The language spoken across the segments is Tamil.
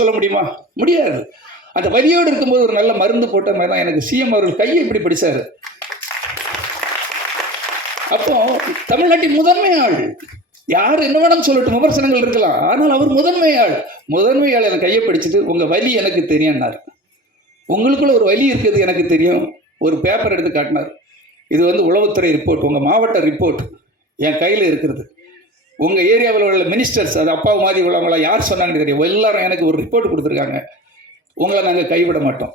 சொல்ல முடியுமா? முடியாது. அந்த வலியோடு இருக்கும்போது ஒரு நல்ல மருந்து போட்ட மாதிரி தான் எனக்கு சிஎம் அவர்கள் கையை இப்படி பிடிச்சார். அப்போ தமிழ்நாட்டின் முதன்மை ஆள். யார் என்ன வேணும் சொல்லட்டும் விமர்சனங்கள் இருக்கலாம். ஆனால் அவர் முதன்மை ஆள். முதன்மை ஆள் எனக்கு கையை பிடிச்சிட்டு உங்கள் வலி எனக்கு தெரியும்னார். உங்களுக்குள்ள ஒரு வலி இருக்குது எனக்கு தெரியும். ஒரு பேப்பர் எடுத்து காட்டினார். இது வந்து உளவுத்துறை ரிப்போர்ட் உங்கள் மாவட்ட ரிப்போர்ட் என் கையில் இருக்கிறது. உங்கள் ஏரியாவில் உள்ள மினிஸ்டர்ஸ் அது அப்பா மாதிரி உள்ளவங்களா யார் சொன்னாங்கன்னு தெரியும். எல்லாரும் எனக்கு ஒரு ரிப்போர்ட் கொடுத்துருக்காங்க. உங்களை நாங்கள் கைவிட மாட்டோம்.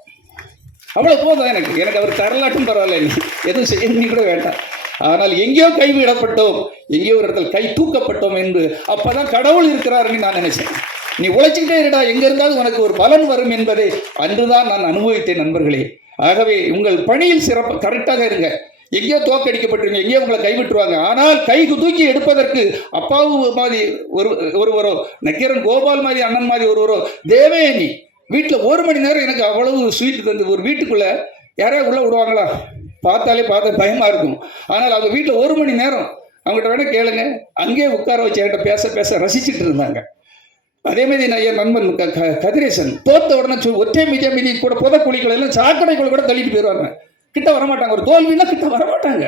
அவ்வளோ போதும் எனக்கு. எனக்கு அவர் தரலாட்டும் பரவாயில்ல. நீ எதுவும் செய்ய கூட வேண்டாம். ஆனால் எங்கேயோ கைவிடப்பட்டோம். எங்கேயோ ஒரு இடத்துல கை தூக்கப்பட்டோம் என்று அப்போதான் கடவுள் இருக்கிறாருன்னு நான் நினைச்சேன். நீ உழைச்சிக்கிட்டே இருடா. எங்க இருந்தாலும் உனக்கு ஒரு பலன் வரும் என்பதை அன்றுதான் நான் அனுபவித்தேன் நண்பர்களே. ஆகவே உங்கள் பணியில் சிறப்பு கரெக்டாக இருங்க. எங்கேயோ தோக்கடிக்கப்பட்டிருங்க எங்கேயோ உங்களை கைவிட்டுருவாங்க. ஆனால் கை தூக்கி எடுப்பதற்கு அப்பாவு மாதிரி ஒரு ஒருவரோ நக்கீரன் கோபால் மாதிரி அண்ணன் மாதிரி ஒருவரோ தேவயானி வீட்டில் ஒரு மணி நேரம் எனக்கு அவ்வளவு ஸ்வீட் தந்து ஒரு வீட்டுக்குள்ளே யாரையா உள்ளே விடுவாங்களா? பார்த்தாலே பார்த்த பயமாக இருக்கும். ஆனால் அவங்க வீட்டில் ஒரு மணி நேரம் அவங்ககிட்ட வேணால் கேளுங்க. அங்கேயே உட்கார வச்சு என்கிட்ட பேச பேச ரசிச்சுட்டு இருந்தாங்க. அதே மாதிரி நான் என் நண்பன் க- க- கதிரேசன் தோத்த உடனே சொ- ஒற்றை மீதியா மீதி கூட புத குழிகள் எல்லாம் சாக்கடைக்குள்ள கூட தள்ளிட்டு போயிடுவாங்க கிட்ட வரமாட்டாங்க. ஒரு தோல்வின்னா கிட்ட வரமாட்டாங்க.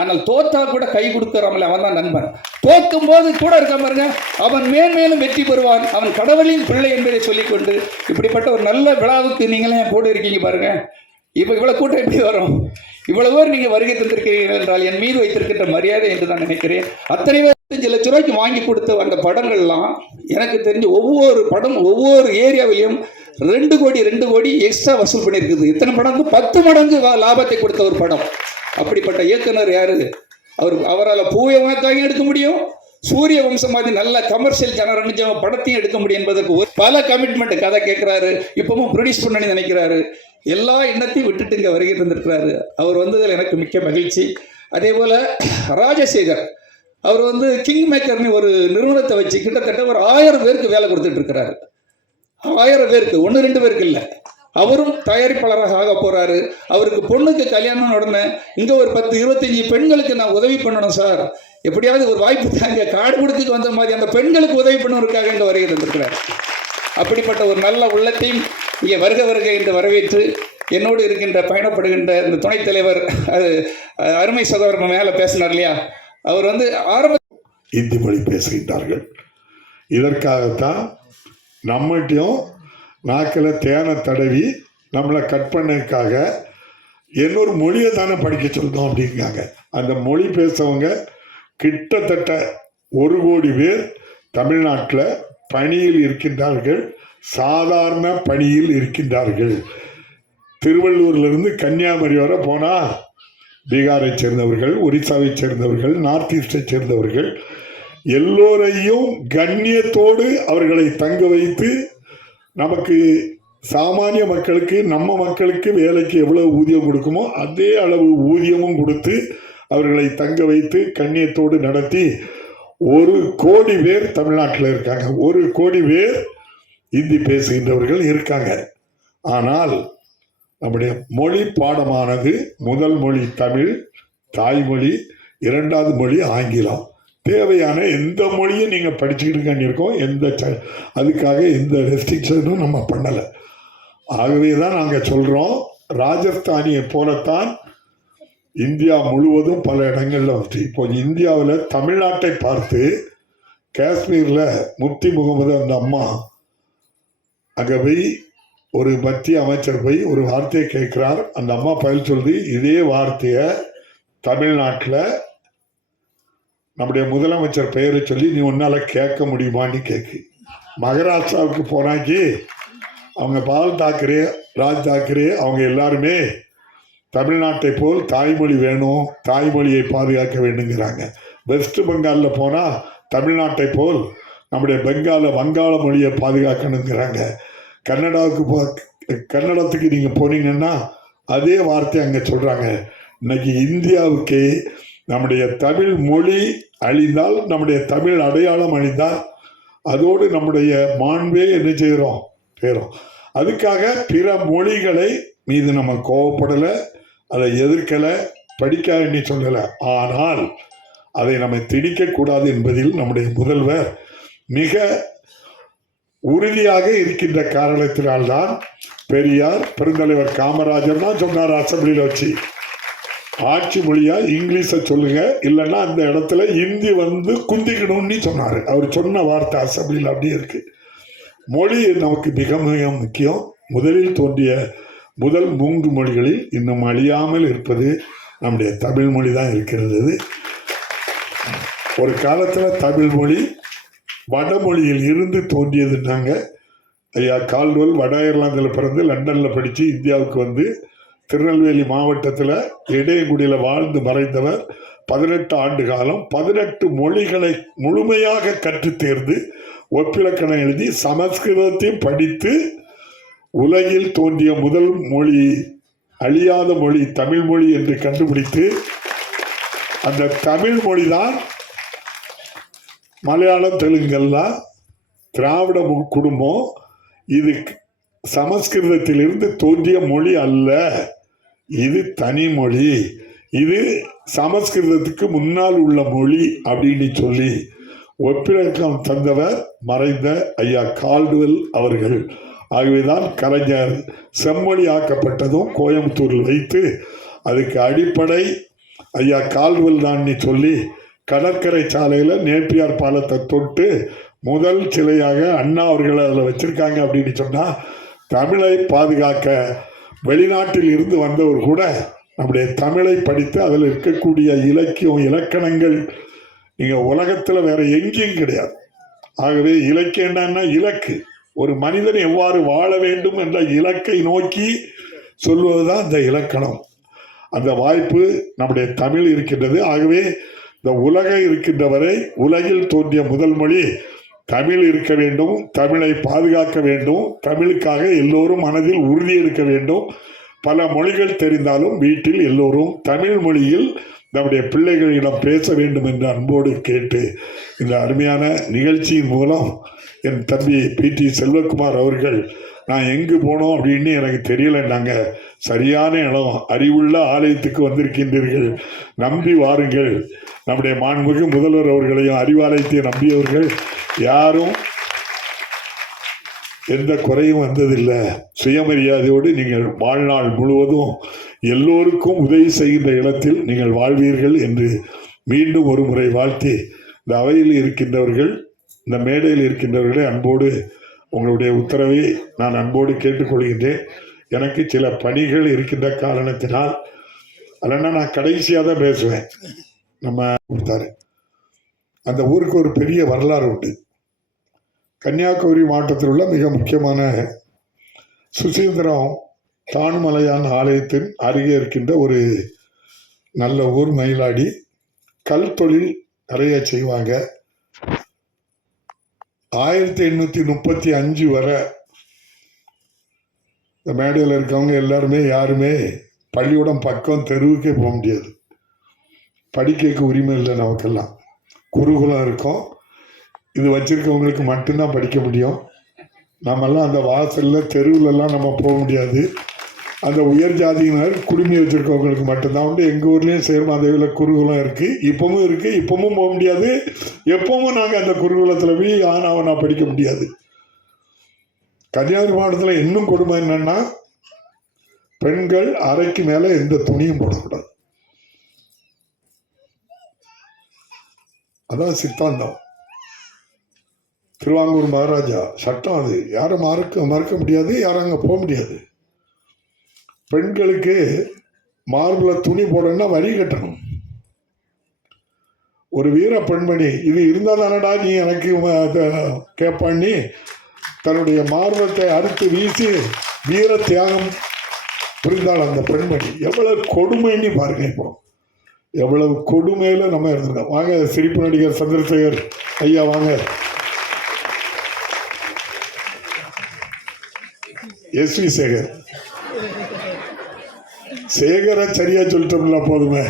ஆனால் தோத்தா கூட கை கொடுக்கறாமல அவன் தான் நண்பன். தோக்கும் போது கூட இருக்க பாருங்க அவன் மேன்மேலும் வெற்றி பெறுவான். அவன் கடவுளின் பிள்ளை என்பதை சொல்லிக்கொண்டு இப்படிப்பட்ட ஒரு நல்ல விழாவுக்கு நீங்களே என் கூட இருக்கீங்க பாருங்க. இப்போ இவ்வளோ கூட்டம் எப்படி வரும்? இவ்வளோ பேர் நீங்க வருகை தந்திருக்கிறீர்கள் என்றால் என் மீது வைத்திருக்கின்ற மரியாதை என்று நான் நினைக்கிறேன். அத்தனை பேர் லட்ச ரூபாய்க்கு வாங்கி கொடுத்த அந்த படங்கள்லாம் எனக்கு தெரிஞ்சு ஒவ்வொரு படம் ஒவ்வொரு ஏரியாவிலையும் ரெண்டு கோடி ரெண்டு கோடி எக்ஸ்ட்ரா வசூல் பண்ணியிருக்குது. இத்தனை படங்கு பத்து மடங்கு வா- லாபத்தை கொடுத்த ஒரு படம். அப்படிப்பட்ட இயக்குனர் யாரு? அவர் அவரால் பூவை தாங்க எடுக்க முடியும். சூரிய வம்சம் மாதிரி நல்ல கமர்ஷியல் ஜனரஞ்ச படத்தையும் எடுக்க முடியும் என்பதற்கு ஒரு பல கமிட்மெண்ட் கதை கேட்குறாரு. இப்பவும் ப்ரொடியூஸ் பண்ணணும்னு நினைக்கிறாரு. எல்லா எண்ணத்தையும் விட்டுட்டு இங்கே வருகை தந்திருக்கிறாரு. அவர் வந்ததில் எனக்கு மிக்க மகிழ்ச்சி. அதே போல் ராஜசேகர் அவர் வந்து கிங் மேக்கர்னு ஒரு நிறுவனத்தை வச்சு கிட்டத்தட்ட ஒரு ஆயிரம் பேருக்கு வேலை கொடுத்துட்டு இருக்கிறாரு. ஆயிரம் பேருக்கு ஒன்று ரெண்டு பேருக்கு இல்லை. அவரும் தயாரிப்பாளராக ஆக போகிறாரு அவருக்கு பொண்ணுக்கு கல்யாணம் உடனே இங்கே ஒரு பத்து இருபத்தஞ்சி பெண்களுக்கு நான் உதவி பண்ணணும் சார். எப்படியாவது ஒரு வாய்ப்பு தாங்க. காடு கொடுத்துக்கு வந்த மாதிரி அந்த பெண்களுக்கு உதவி பண்ணுவதற்காக இங்கே வருகை தந்திருக்கிறார். அப்படிப்பட்ட ஒரு நல்ல உள்ளத்தையும் இங்கே வருக வருக என்று வரவேற்று என்னோடு இருக்கின்ற பயணப்படுகின்ற இந்த துணைத் தலைவர் அது அருமை சகோதரர் மேலே பேசினார் இல்லையா? அவர் வந்து ஆரம்ப இந்தி மொழி பேசுகின்றார்கள். இதற்காகத்தான் நம்மகிட்டையும் நாக்கில் தேனை தடவி நம்மளை கட் பண்ணதுக்காக இன்னொரு மொழியை தானே படிக்க சொல்லணும் அப்படிங்காங்க அந்த மொழி பேசுறவங்க கிட்டத்தட்ட ஒரு கோடி பேர் தமிழ்நாட்டில் பணியில் இருக்கின்றார்கள். சாதாரண பணியில் இருக்கின்றார்கள். திருவள்ளூர்லேருந்து கன்னியாகுமரி வரை போனால் பீகாரை சேர்ந்தவர்கள் ஒரிசாவை சேர்ந்தவர்கள் நார்த் ஈஸ்டை சேர்ந்தவர்கள் எல்லோரையும் கண்ணியத்தோடு அவர்களை தங்க வைத்து நமக்கு சாமானிய மக்களுக்கு நம்ம மக்களுக்கு வேலைக்கு எவ்வளவு ஊதியம் கொடுக்குமோ அதே அளவு ஊதியமும் கொடுத்து அவர்களை தங்க வைத்து கண்ணியத்தோடு நடத்தி ஒரு கோடி பேர் தமிழ்நாட்டில் இருக்காங்க. ஒரு கோடி பேர் இந்தி பேசுகின்றவர்கள் இருக்காங்க. ஆனால் நம்முடைய மொழி பாடமானது முதல் மொழி தமிழ் தாய்மொழி இரண்டாவது மொழி ஆங்கிலம். தேவையான எந்த மொழியும் நீங்கள் படிச்சுக்கிட்டு இருக்கோம் எந்த ச- அதுக்காக எந்த ரெஸ்ட்ரிக்ஷனும் நம்ம பண்ணலை. ஆகவே தான் நாங்கள் சொல்கிறோம் ராஜஸ்தானியை போலத்தான் இந்தியா முழுவதும் பல இடங்களில் வந்து இப்போ இந்தியாவில் தமிழ்நாட்டை பார்த்து காஷ்மீரில் முப்தி முகமது அந்த அம்மா அங்கே போய் ஒரு மத்திய அமைச்சர் போய் ஒரு வார்த்தையை கேட்குறார். அந்த அம்மா பதில் சொல்லுது இதே வார்த்தையை தமிழ்நாட்டில் நம்முடைய முதலமைச்சர் பெயரை சொல்லி நீ உன்னால் கேட்க முடியுமான்னு கேட்கு மகாராஷ்டிராவுக்கு போனாக்கி அவங்க பால் தாக்கரே ராஜ் தாக்கரே அவங்க எல்லாருமே தமிழ்நாட்டை போல் தாய்மொழி வேணும் தாய்மொழியை பாதுகாக்க வேண்டுங்கிறாங்க. வெஸ்ட் பெங்காலில் போனால் தமிழ்நாட்டை போல் நம்முடைய பெங்கால வங்காள மொழியை பாதுகாக்கணுங்கிறாங்க. கன்னடாவுக்கு போ கன்னடத்துக்கு நீங்கள் போனீங்கன்னா அதே வார்த்தை அங்கே சொல்கிறாங்க இன்னைக்கு இந்தியாவுக்கு நம்முடைய தமிழ் மொழி அழிந்தால் நம்முடைய தமிழ் அடையாளம் அழிந்தால் அதோடு நம்முடைய மாண்பே என்ன செய்கிறோம்? பேரும் அதுக்காக பிற மொழிகளை மீது நம்ம கோவப்படலை அதை எதிர்க்கலை படிக்காதுன்னு சொல்லலை. ஆனால் அதை நம்ம திணிக்கக்கூடாது என்பதில் நம்முடைய முதல்வர் மிக உறுதியாக இருக்கின்ற காரணத்தினால்தான் பெரியார் பெருந்தலைவர் காமராஜர் தான் சொன்னார் அசம்பிளியில் வச்சு. ஆட்சி மொழியா இங்கிலீஷை சொல்லுங்க. இல்லைன்னா அந்த இடத்துல இந்தி வந்து குந்திக்கணும்னு சொன்னார். அவர் சொன்ன வார்த்தை அசம்பிளியில் அப்படியே இருக்கு. மொழி நமக்கு மிக மிக முக்கியம். முதலில் தோன்றிய முதல் மூன்று மொழிகளில் இன்னும் அழியாமல் இருப்பது நம்முடைய தமிழ் மொழி தான் இருக்கிறது. ஒரு காலத்தில் தமிழ் மொழி வடமொழியில் இருந்து தோன்றியதுன்னாங்க. ஐயா கால்வெல் வட அயர்லாந்தில் பிறந்து லண்டனில் படித்து இந்தியாவுக்கு வந்து திருநெல்வேலி மாவட்டத்தில் இடையங்குடியில் வாழ்ந்து மறைந்தவர் பதினெட்டு ஆண்டு காலம் பதினெட்டு மொழிகளை முழுமையாக கற்று தேர்ந்து ஒப்பிலக்கணம் எழுதி சமஸ்கிருதத்தையும் படித்து உலகில் தோன்றிய முதல் மொழி அழியாத மொழி தமிழ் மொழி என்று கண்டுபிடித்து அந்த தமிழ் மொழி தான் மலையாளம் தெலுங்கெல்லாம் திராவிட குடும்பம். இது சமஸ்கிருதத்திலிருந்து தோன்றிய மொழி அல்ல. இது தனி மொழி. இது சமஸ்கிருதத்துக்கு முன்னால் உள்ள மொழி அப்படின்னு சொல்லி ஒப்பிலக்கம் தந்தவர் மறைந்த ஐயா கால்டுவெல் அவர்கள். ஆகவேதான் கலைஞர் செம்மொழி ஆக்கப்பட்டதும் கோயம்புத்தூரில் வைத்து அதுக்கு அடிப்படை ஐயா கால்வெல் தான் சொல்லி கடற்கரை சாலையில் நேப்பியார் பாலத்தை தொட்டு முதல் சிலையாக அண்ணா அவர்கள் அதில் வச்சுருக்காங்க அப்படின்னு சொன்னால் தமிழை பாதுகாக்க வெளிநாட்டில் இருந்து வந்தவர் கூட நம்முடைய தமிழை படித்து அதில் இருக்கக்கூடிய இலக்கியம் இலக்கணங்கள் நீங்கள் உலகத்தில் வேற எங்கேயும் கிடையாது. ஆகவே இலக்கியம் என்னன்னா இலக்கு. ஒரு மனிதன் எவ்வாறு வாழ வேண்டும் என்ற இலக்கை நோக்கி சொல்வதுதான் இந்த இலக்கணம். அந்த வாய்ப்பு நம்முடைய தமிழ் இருக்கின்றது. ஆகவே இந்த உலகம் இருக்கின்ற வரை உலகில் தோன்றிய முதல் மொழி தமிழ் இருக்க வேண்டும் தமிழை பாதுகாக்க வேண்டும் தமிழுக்காக எல்லோரும் மனதில் உறுதி எடுக்க வேண்டும். பல மொழிகள் தெரிந்தாலும் வீட்டில் எல்லோரும் தமிழ் மொழியில் நம்முடைய பிள்ளைகளிடம் பேச வேண்டும் என்று அன்போடு கேட்டு இந்த அருமையான நிகழ்ச்சியின் மூலம் என் தம்பி பி டி செல்வகுமார் அவர்கள் நான் எங்கு போனோம் அப்படின்னு எனக்கு தெரியலைன்னாங்க. சரியான இடம். அறிவுள்ள ஆலயத்துக்கு வந்திருக்கின்றீர்கள். நம்பி வாருங்கள். நம்முடைய மாண்புமிகு முதல்வர் அவர்களையும் அறிவாலயத்தை நம்பியவர்கள் யாரும் எந்த குறையும் வந்ததில்லை. சுயமரியாதையோடு நீங்கள் வாழ்நாள் முழுவதும் எல்லோருக்கும் உதவி செய்கின்ற இடத்தில் நீங்கள் வாழ்வீர்கள் என்று மீண்டும் ஒரு முறை வாழ்த்தி இந்த அவையில் இருக்கின்றவர்கள் இந்த மேடையில் இருக்கின்றவர்களை அன்போடு உங்களுடைய உத்தரவை நான் அன்போடு கேட்டுக்கொள்கின்றேன். எனக்கு சில பணிகள் இருக்கின்ற காரணத்தினால் இல்லைன்னா நான் கடைசியாக தான் பேசுவேன். நம்ம கொடுத்தாரு. அந்த ஊருக்கு ஒரு பெரிய வரலாறு உண்டு. கன்னியாகுமரி மாவட்டத்தில் உள்ள மிக முக்கியமான சுசீந்திரம் தானுமலையான் ஆலயத்தின் அருகே இருக்கின்ற ஒரு நல்ல ஊர் மயிலாடி. கல் தொழில் நிறைய செய்வாங்க. ஆயிரத்தி எண்ணூற்றி முப்பத்தி அஞ்சு வரை இந்த மேடையில் இருக்கவங்க எல்லாருமே யாருமே பள்ளிக்கூடம் பக்கம் தெருவுக்கே போக முடியாது. படிக்க உரிமை இல்லை நமக்கெல்லாம். குருகுலம் இருக்கும். இது வச்சிருக்கவங்களுக்கு மட்டும்தான் படிக்க முடியும். நம்மெல்லாம் அந்த வாசலில் தெருவுலலாம் நம்ம போக முடியாது. அந்த உயர் ஜாதியினர் குடுமி வச்சிருக்கவங்களுக்கு மட்டும்தான் உண்டு. எங்கள் ஊர்லேயும் சேர்மாதேவியில் குருகுலம் இருக்குது இப்போவும் இருக்குது இப்பவும் போக முடியாது. எப்பவும் நாங்கள் அந்த குருகுலத்தில் போய் ஆனாவனா படிக்க முடியாது. கன்னியாகுமரி மாவட்டத்தில் இன்னும் கொடுமை என்னன்னா பெண்கள் அறைக்கு மேலே எந்த துணியும் போடக்கூடாது. அதான் சித்தாந்தம். திருவாங்கூர் மகாராஜா சட்டம் அது. யாரும் மறக்க மறக்க முடியாது. யாரும் அங்கே போக முடியாது. பெண்களுக்கு மார்பில் துணி போடணும்னா வரி கட்டணும். ஒரு வீர பெண்மணி இது இருந்தால் தானடா நீ எனக்கு கேட்பாண்ணி தன்னுடைய மார்பத்தை அறுத்து வீசி வீர தியாகம் புரிந்தாள் அந்த பெண்மணி. எவ்வளவு கொடுமைன்னு பாருங்க இப்போ. எவ்வளவு கொடுமையில நம்ம இருந்திருக்கோம். வாங்க சிரிப்பு நடிகர் சந்திரசேகர் ஐயா வாங்க. S V Sekar. சேகரை சரியா சொல்லிட்டோம்ல போதுமே.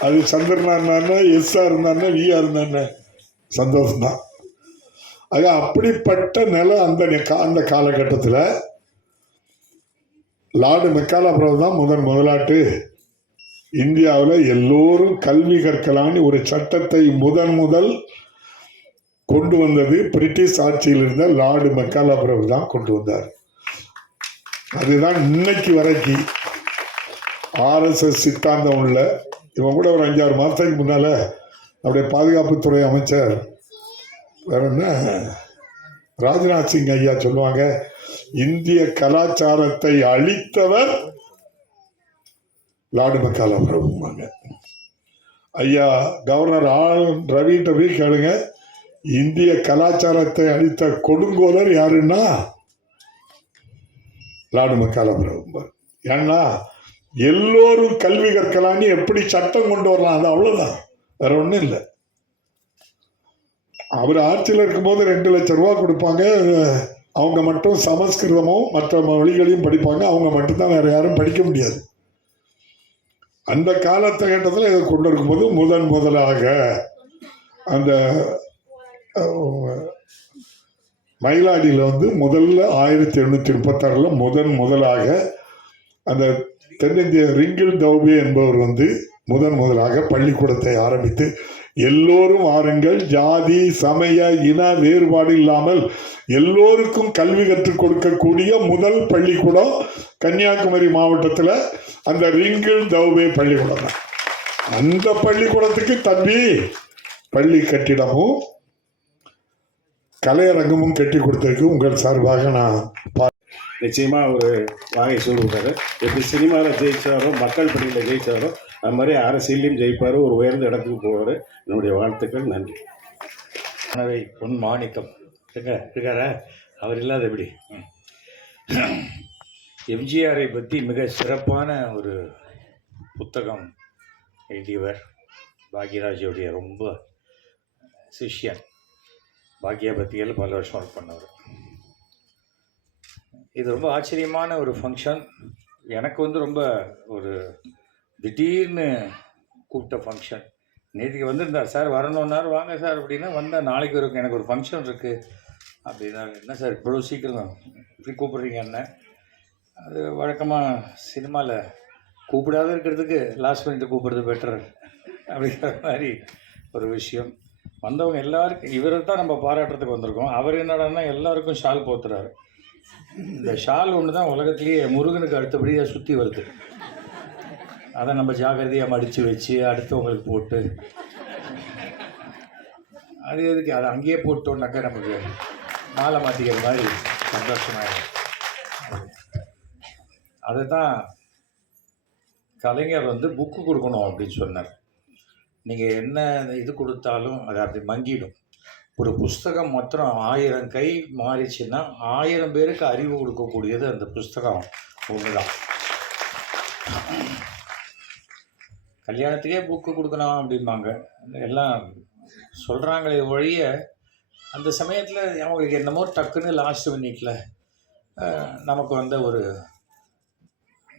அது சந்திரனா இருந்தாருன்னா எஸ்ஆ இருந்தாருன்னா விஆ இருந்தாருன்னா சந்தோஷம்தான். ஆக அப்படிப்பட்ட நிலை அந்த கா- அந்த காலகட்டத்தில் லார்டு மெக்காலாபுரம் தான் முதன் முதலாட்டு. இந்தியாவில் எல்லோரும் கல்வி கற்கலாம்னு ஒரு சட்டத்தை முதன் முதல் கொண்டு வந்தது பிரிட்டிஷ் ஆட்சியில் இருந்த லார்டு மெக்காலா பிரபு தான் கொண்டு வந்தார். அதுதான் இன்னைக்கு வரைக்கும் ஆர்எஸ்எஸ் சித்தாந்தம் உள்ள இவன் கூட ஒரு அஞ்சாறு மாதத்துக்கு முன்னால் நம்முடைய பாதுகாப்புத்துறை அமைச்சர் வேற என்ன? ராஜ்நாத் சிங் ஐயா சொல்லுவாங்க இந்திய கலாச்சாரத்தை அழித்தவர் லாடு மக்கால் பிரபுமாங்க ஐயா கவர்னர் ஆர் ரவிட்ட போய் கேளுங்க இந்திய கலாச்சாரத்தை அழித்த கொடுங்கோலர் யாருன்னா லாடு மெக்காலா பிரபு ஏன்னா எல்லோரும் கல்வி கற்கலான்னு எப்படி சட்டம் கொண்டு வரலாம்? அது அவ்வளோதான் வேற ஒன்றும் இல்லை. அவர் ஆட்சியில் இருக்கும்போது ரெண்டு லட்சம் ரூபா கொடுப்பாங்க. அவங்க மட்டும் சமஸ்கிருதமும் மற்ற மொழிகளையும் படிப்பாங்க. அவங்க மட்டும்தான் வேற யாரும் படிக்க முடியாது. அந்த காலகட்டத்தில் இதை கொண்டு இருக்கும்போது முதன் முதலாக அந்த மயிலாடியில் வந்து முதல்ல ஆயிரத்தி எழுநூற்றி முப்பத்தாறில் முதன் முதலாக அந்த தென்னிந்திய ரிங்கிள் தௌபே என்பவர் வந்து முதன் முதலாக பள்ளிக்கூடத்தை ஆரம்பித்து எல்லோரும் வாருங்கள். ஜாதி சமய இன வேறுபாடு இல்லாமல் எல்லோருக்கும் கல்வி கற்றுக் கொடுக்கக்கூடிய முதல் பள்ளிக்கூடம் கன்னியாகுமரி மாவட்டத்தில் அந்த ரிங்கிள் தௌபே பள்ளிக்கூடம் தான். அந்த பள்ளிக்கூடத்துக்கு தம்பி பள்ளி கட்டிடமும் கலையரங்கமும் கட்டி கொடுத்ததுக்கு உங்கள் சார்பாக நான் நிச்சயமா ஒரு வாகை சூடுவார் எப்படி சினிமாவில் ஜெயிச்சாரோ மக்கள் பணியில் ஜெயிச்சாரோ அது மாதிரி அரசியலையும் ஜெயிப்பார் ஒரு உயர்ந்த இடத்துக்கு போவார். என்னுடைய வாழ்த்துக்கள் நன்றி. மனதை பொன் மாணிக்கம். இருக்க இருக்காரா? அவர் இல்லாத எப்படி? எம்ஜிஆரை பற்றி மிக சிறப்பான ஒரு புத்தகம் எழுதியவர் பாக்யராஜுடைய ரொம்ப சிஷ்யன். பாக்யா பல வருஷம் ஒர்க் பண்ணவர். இது ரொம்ப ஆச்சரியமான ஒரு ஃபங்க்ஷன் எனக்கு வந்து ரொம்ப ஒரு திடீர்னு கூப்பிட்ட ஃபங்க்ஷன் நேற்றுக்கு வந்திருந்தார் சார் வரணுன்னார் வாங்க சார் அப்படின்னா வந்தால் நாளைக்கு வரைக்கும் எனக்கு ஒரு ஃபங்க்ஷன் இருக்குது அப்படின்னா என்ன சார் இவ்வளோ சீக்கிரம் இப்படி கூப்பிட்றீங்க என்ன? அது வழக்கமாக சினிமாவில் கூப்பிடாத இருக்கிறதுக்கு லாஸ்ட் மினிட்டு கூப்பிட்றது பெட்டர் அப்படிங்கிற மாதிரி ஒரு விஷயம். வந்தவங்க எல்லாருக்கும் இவரை தான் நம்ம பாராட்டுறதுக்கு வந்திருக்கோம். அவர் என்னடான்னா எல்லாருக்கும் ஷால் போத்துறாரு. இந்த ஷால் ஒன்று தான் உலகத்திலேயே முருகனுக்கு அடுத்தபடியாக சுற்றி வருது. அதை நம்ம ஜாக்கிரதையாக மடித்து வச்சு அடுத்தவங்களுக்கு போட்டு. அது எதுக்கு? அதை அங்கேயே போட்டோம்னாக்கா நமக்கு மாலை மாற்றிக்கிற மாதிரி சந்தோஷமாயிடும் அதை தான் கலைஞர் வந்து புக்கு கொடுக்கணும் அப்படின்னு சொன்னார். நீங்கள் என்ன இது கொடுத்தாலும் அது அப்படி மங்கிடும். ஒரு புஸ்தகம் மொத்தம் ஆயிரம் கை மாறிச்சுன்னா ஆயிரம் பேருக்கு அறிவு கொடுக்கக்கூடியது அந்த புஸ்தகம் ஒன்று தான் கல்யாணத்துக்கே புக்கு கொடுக்கணும் அப்படிம்பாங்க. எல்லாம் சொல்கிறாங்களே ஒழிய அந்த சமயத்தில் அவங்களுக்கு என்னமோ டக்குன்னு லாஸ்ட் மினிட்ல நமக்கு வந்த ஒரு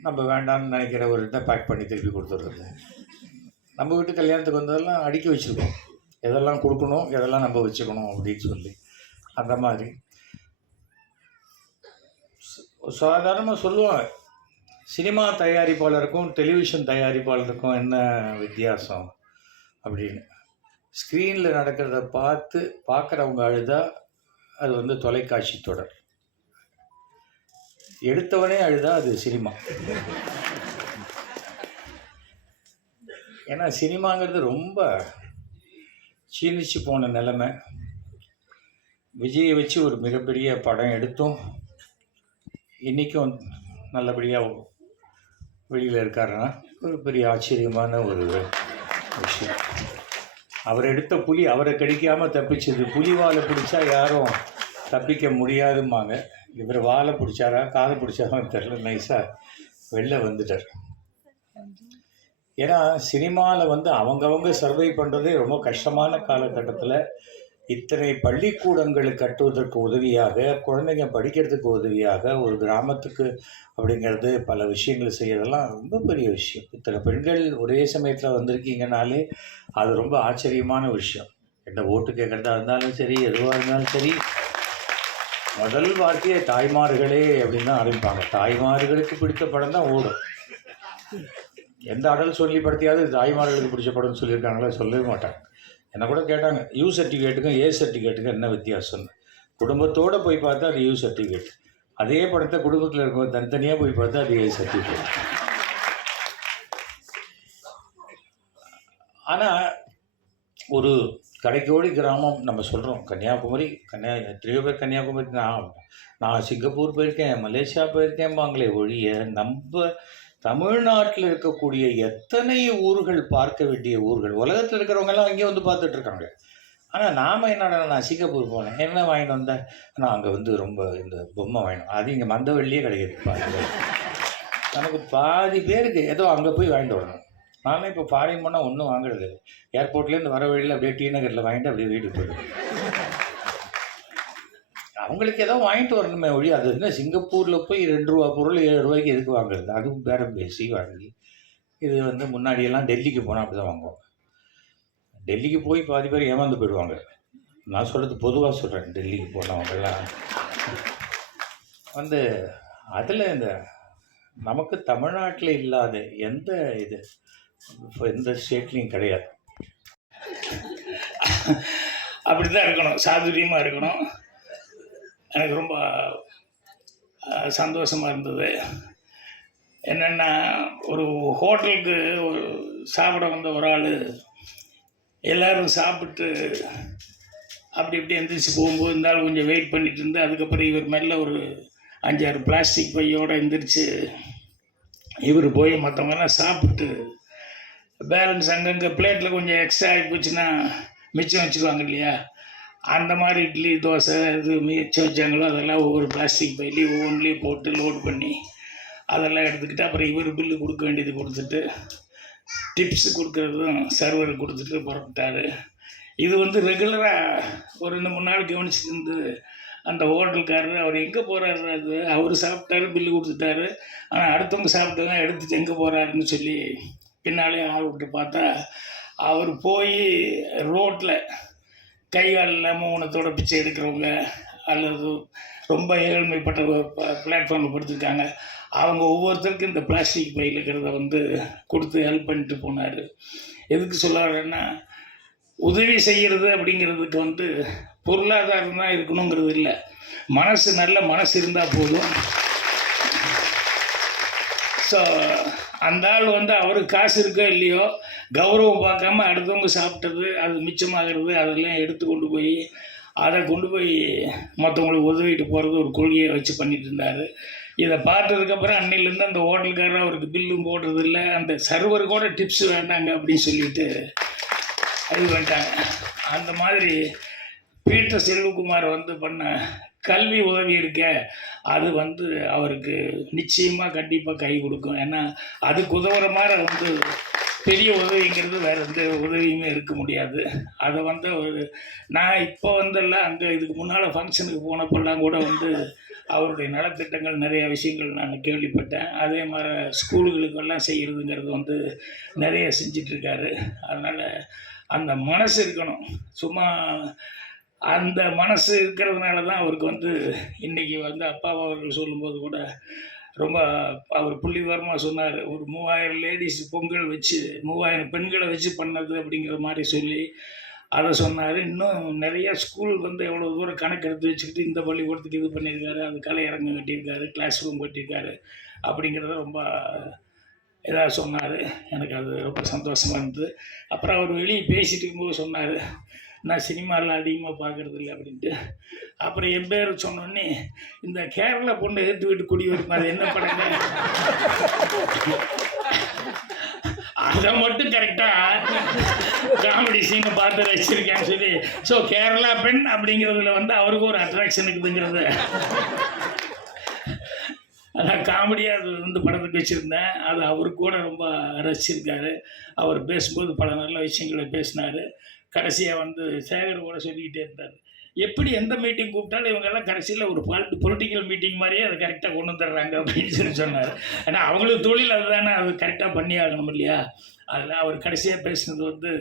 நம்ம வேண்டாம்னு நினைக்கிற ஒரு இதை பேக் பண்ணி திருப்பி கொடுத்துட்றது. நம்ம வீட்டு கல்யாணத்துக்கு வந்ததெல்லாம் அடுக்கி வச்சுருக்கோம். எதெல்லாம் கொடுக்கணும் எதெல்லாம் நம்ம வச்சுக்கணும் அப்படின்னு சொல்லி. அந்த மாதிரி. சாதாரணமாக சொல்லுவாங்க. சினிமா தயாரிப்பாளருக்கும் டெலிவிஷன் தயாரிப்பாளருக்கும் என்ன வித்தியாசம் அப்படின்னு. ஸ்க்ரீனில் நடக்கிறத பார்த்து பார்க்குறவங்க அழுதா அது வந்து தொலைக்காட்சி தொடர். எடுத்தவனே அழுதா அது சினிமா. ஏன்னா சினிமாங்கிறது ரொம்ப சீனிச்சு போன நிலமை. விஜயை வச்சு ஒரு மிகப்பெரிய படம் எடுத்தோம். இன்றைக்கும் நல்லபடியாக வெளியில் இருக்காருன்னா ஒரு பெரிய ஆச்சரியமான ஒரு விஷயம். அவர் எடுத்த புலி அவரை கடிக்காமல் தப்பிச்சது. புலி வாழை பிடிச்சா யாரும் தப்பிக்க முடியாதும்பாங்க. இவர் வாழை பிடிச்சாரா காதை பிடிச்சாரான்னு தெரில நைஸாக வெளில வந்துட்டார். ஏன்னா சினிமாவில் வந்து அவங்கவங்க சர்வை பண்ணுறதே ரொம்ப கஷ்டமான காலகட்டத்தில். இத்தனை பள்ளிக்கூடங்கள் கட்டுவதற்கு உதவியாக குழந்தைங்க படிக்கிறதுக்கு உதவியாக ஒரு கிராமத்துக்கு அப்படிங்கிறது பல விஷயங்கள் செய்யறதெல்லாம் ரொம்ப பெரிய விஷயம். இத்தனை பெண்கள் ஒரே சமயத்தில் வந்திருக்கீங்கனாலே அது ரொம்ப ஆச்சரியமான விஷயம். என்ன ஓட்டு கேட்குறதா இருந்தாலும் சரி எதுவாக இருந்தாலும் சரி முதல் வார்த்தையே தாய்மார்களே அப்படின்னு தான் ஆரம்பிப்பாங்க. தாய்மார்களுக்கு பிடித்த படம் தான் ஓடும். எந்த அடல் சொல்லி படுத்தியாவது தாய்மார்களுக்கு பிடிச்ச படம்னு சொல்லியிருக்காங்களா சொல்லவே மாட்டாங்க. என்னை கூட கேட்டாங்க யூ சர்டிஃபிகேட்டுக்கும் ஏ சர்டிஃபிகேட்டுக்கும் என்ன வித்தியாசம்னு? குடும்பத்தோடு போய் பார்த்தா அது யூ சர்டிஃபிகேட் அதே படத்தை குடும்பத்தில் இருக்கும் தனித்தனியாக போய் பார்த்தா அது ஏ சர்டிஃபிகேட் ஆனால் ஒரு கடைக்கோடி கிராமம் நம்ம சொல்கிறோம் கன்னியாகுமரி கன்னியா எத்தனையோ பேர் கன்னியாகுமரி நான் நான் சிங்கப்பூர் போயிருக்கேன் மலேசியா போயிருக்கேன் பாங்களே ஒழிய நம்ம தமிழ்நாட்டில் இருக்கக்கூடிய எத்தனை ஊர்கள் பார்க்க வேண்டிய ஊர்கள்? உலகத்தில் இருக்கிறவங்கெல்லாம் அங்கேயே வந்து பார்த்துட்டு இருக்காங்க ஆனால் நாம் என்னடா நான் சிங்கப்பூர் போனேன். என்ன வாங்கிட்டு வந்தேன் நான் அங்கே வந்து ரொம்ப இந்த பொம்மை வாங்கினோம் அது இங்கே மந்தவெளியே கிடைக்கிது பாதி நமக்கு பாதி பேருக்கு ஏதோ அங்கே போய் வாங்கிட்டு வரணும். நானும் இப்போ ஃபாரின் போனால் ஒன்றும் வாங்குறது இல்லை. ஏர்போர்ட்லேருந்து வர வழியில் அப்படியே டி நகரில் வாங்கிட்டு அப்படியே வீட்டுக்கு போயிடுவேன். அவங்களுக்கு ஏதோ வாங்கிட்டு வரணுமே ஒழி அது என்ன சிங்கப்பூரில் போய் ரெண்டு ரூபா பொருள் ஏழு ரூபாய்க்கு எதுக்கு வாங்குறது? அதுவும் பேரம் பேசி வாங்கி இது வந்து முன்னாடியெல்லாம் டெல்லிக்கு போனால் அப்படி தான் வாங்குவோம் டெல்லிக்கு போய் பாதி பேர் ஏமாந்து போயிடுவாங்க. நான் சொல்கிறது பொதுவாக சொல்கிறேன் டெல்லிக்கு போனவங்கெல்லாம். வந்து அதில் இந்த நமக்கு தமிழ்நாட்டில் இல்லாத எந்த இது எந்த ஸ்டேட்லேயும் கிடையாது. அப்படி தான் இருக்கணும் சாதுரியமாக இருக்கணும். எனக்கு ரொம்ப சந்தோஷமாக இருந்தது. என்னென்னா ஒரு ஹோட்டலுக்கு ஒரு சாப்பிட வந்த ஒரு ஆள் எல்லோரும் சாப்பிட்டு அப்படி இப்படி எந்திரிச்சு போகும்போது இருந்தாலும் கொஞ்சம் வெயிட் பண்ணிட்டு இருந்து அதுக்கப்புறம் இவர் மெல்ல ஒரு அஞ்சாறு பிளாஸ்டிக் பையோடு எந்திரிச்சு இவர் போய் மற்றவங்கெல்லாம் சாப்பிட்டு பேலன்ஸ் அங்கங்கே பிளேட்டில் கொஞ்சம் எக்ஸ்ட்ரா ஆகி போச்சுன்னா மிச்சம் வச்சுருவாங்க இல்லையா? அந்த மாதிரி இட்லி தோசை இது மிச்சம் வச்சாங்களோ அதெல்லாம் ஒவ்வொரு பிளாஸ்டிக் பையிலையும் ஒவ்வொன்றிலையும் போட்டு லோட் பண்ணி அதெல்லாம் எடுத்துக்கிட்டு அப்புறம் இவர் பில்லு கொடுக்க வேண்டியது கொடுத்துட்டு டிப்ஸ் கொடுக்குறதும் சர்வருக்கு கொடுத்துட்டு புறப்பட்டார். இது வந்து ரெகுலராக ஒரு ரெண்டு மூணு நாள் கவனிச்சிருந்து அந்த ஹோட்டல்காரர் அவர் எங்கே போகிறாரு அது? அவர் சாப்பிட்டாரு பில்லு கொடுத்துட்டாரு. ஆனால் அடுத்தவங்க சாப்பிட்டதான் எடுத்துட்டு எங்கே போகிறாருன்னு சொல்லி பின்னாலே ஆள் விட்டு பார்த்தா அவர் போய் ரோட்டில் கை கால் இல்லாமல் ஊனத்தோட பிச்சை எடுக்கிறவங்க அல்லது ரொம்ப ஏழ்மைப்பட்ட பிளாட்ஃபார்மில் படுத்திருக்காங்க அவங்க ஒவ்வொருத்தருக்கும் இந்த பிளாஸ்டிக் பையில் இருக்கிறத வந்து கொடுத்து ஹெல்ப் பண்ணிட்டு போனார். எதுக்கு சொல்ல வரேன்னா உதவி செய்கிறது அப்படிங்கிறதுக்கு வந்து பொருளாதாரம் தான் இருக்கணுங்கிறது இல்லை. மனசு நல்ல மனசு இருந்தால் போதும். ஸோ அந்த ஆள் வந்து அவருக்கு காசு இருக்கோ இல்லையோ கௌரவம் பார்க்காம அடுத்தவங்க சாப்பிட்டது அது மிச்சமாகிறது அதெல்லாம் எடுத்து கொண்டு போய் அதை கொண்டு போய் மற்றவங்களுக்கு உதவிட்டு போகிறது ஒரு கொள்கையை வச்சு பண்ணிட்டு இருந்தார். இதை பார்த்ததுக்கப்புறம் அன்னையிலேருந்து அந்த ஹோட்டலுக்காரர் அவருக்கு பில்லும் போடுறது இல்லை அந்த சர்வர் கூட டிப்ஸ் வேண்டாங்க அப்படின்னு சொல்லிட்டு அது வேண்டாங்க அந்த மாதிரி பீட்டர் செல்வகுமார் வந்து பண்ண கல்வி உதவி இருக்க அது வந்து அவருக்கு நிச்சயமாக கண்டிப்பாக கை கொடுக்கும். ஏன்னா அதுக்கு உதவுற மாதிரி வந்து பெரிய உதவிங்கிறது வேறு எந்த உதவியுமே இருக்க முடியாது. அதை வந்து ஒரு நான் இப்போ வந்தெல்லாம் அங்கே இதுக்கு முன்னால் ஃபங்க்ஷனுக்கு போனப்பெல்லாம் கூட வந்து அவருடைய நலத்திட்டங்கள் நிறைய விஷயங்கள் நான் கேள்விப்பட்டேன். அதே மாதிரி ஸ்கூலுகளுக்கெல்லாம் செய்கிறதுங்கிறது வந்து நிறைய செஞ்சிட்ருக்காரு. அதனால் அந்த மனசு இருக்கணும். சும்மா அந்த மனசு இருக்கிறதுனால தான் அவருக்கு வந்து இன்றைக்கி வந்து அப்பா அவர்கள் சொல்லும்போது கூட ரொம்ப அவர் புள்ளிவரமாக சொன்னார். ஒரு மூவாயிரம் லேடிஸ் பொங்கல் வச்சு மூவாயிரம் பெண்களை வச்சு பண்ணது அப்படிங்கிற மாதிரி சொல்லி அதை சொன்னார். இன்னும் நிறைய ஸ்கூல் வந்து எவ்வளோ தூரம் கணக்கு எடுத்து வச்சுக்கிட்டு இந்த பள்ளிக்கூடத்துக்கு இது பண்ணியிருக்காரு அது கலையரங்கம் கட்டியிருக்காரு கிளாஸ் ரூம் கட்டியிருக்காரு அப்படிங்கிறத ரொம்ப இதாக சொன்னார். எனக்கு அது ரொம்ப சந்தோஷமாக இருந்தது. அப்புறம் அவர் வெளியே பேசிட்டு இருக்கும்போது சொன்னார் நான் சினிமாவில் அதிகமாக பார்க்குறதில்ல இல்லை அப்படின்ட்டு. அப்புறம் என் பேர் சொன்னோடனே இந்த கேரளா பொண்ணை எடுத்து விட்டு குடி வரும் அது என்ன படங்க? அதை மட்டும் கரெக்டாக காமெடி சீனை பார்த்து ரசிச்சிருக்கேன்னு சொல்லி. ஸோ கேரளா பெண் அப்படிங்கிறதுல வந்து அவருக்கு ஒரு அட்ராக்ஷன் இருக்குதுங்கிறது. அதான் காமெடியாக அது வந்து படத்துக்கு வச்சுருந்தேன். அது அவரு கூட ரொம்ப ரசிச்சிருக்காரு. அவர் பேசும்போது பல நல்ல விஷயங்களை பேசினார். கடைசியாக வந்து சேகர் கூட சொல்லிக்கிட்டே இருந்தார். எப்படி எந்த மீட்டிங் கூப்பிட்டாலும் இவங்கெல்லாம் கடைசியில் ஒரு பொலிட்டிக்கல் மீட்டிங் மாதிரியே அதை கரெக்டாக கொண்டு வந்துடுறாங்க அப்படின்னு சொல்லி சொன்னார். ஏன்னா அவங்களுக்கு தொழில் அதுதானே அது கரெக்டாக பண்ணி ஆகணும் இல்லையா? அதில் அவர் கடைசியாக பேசினது வந்து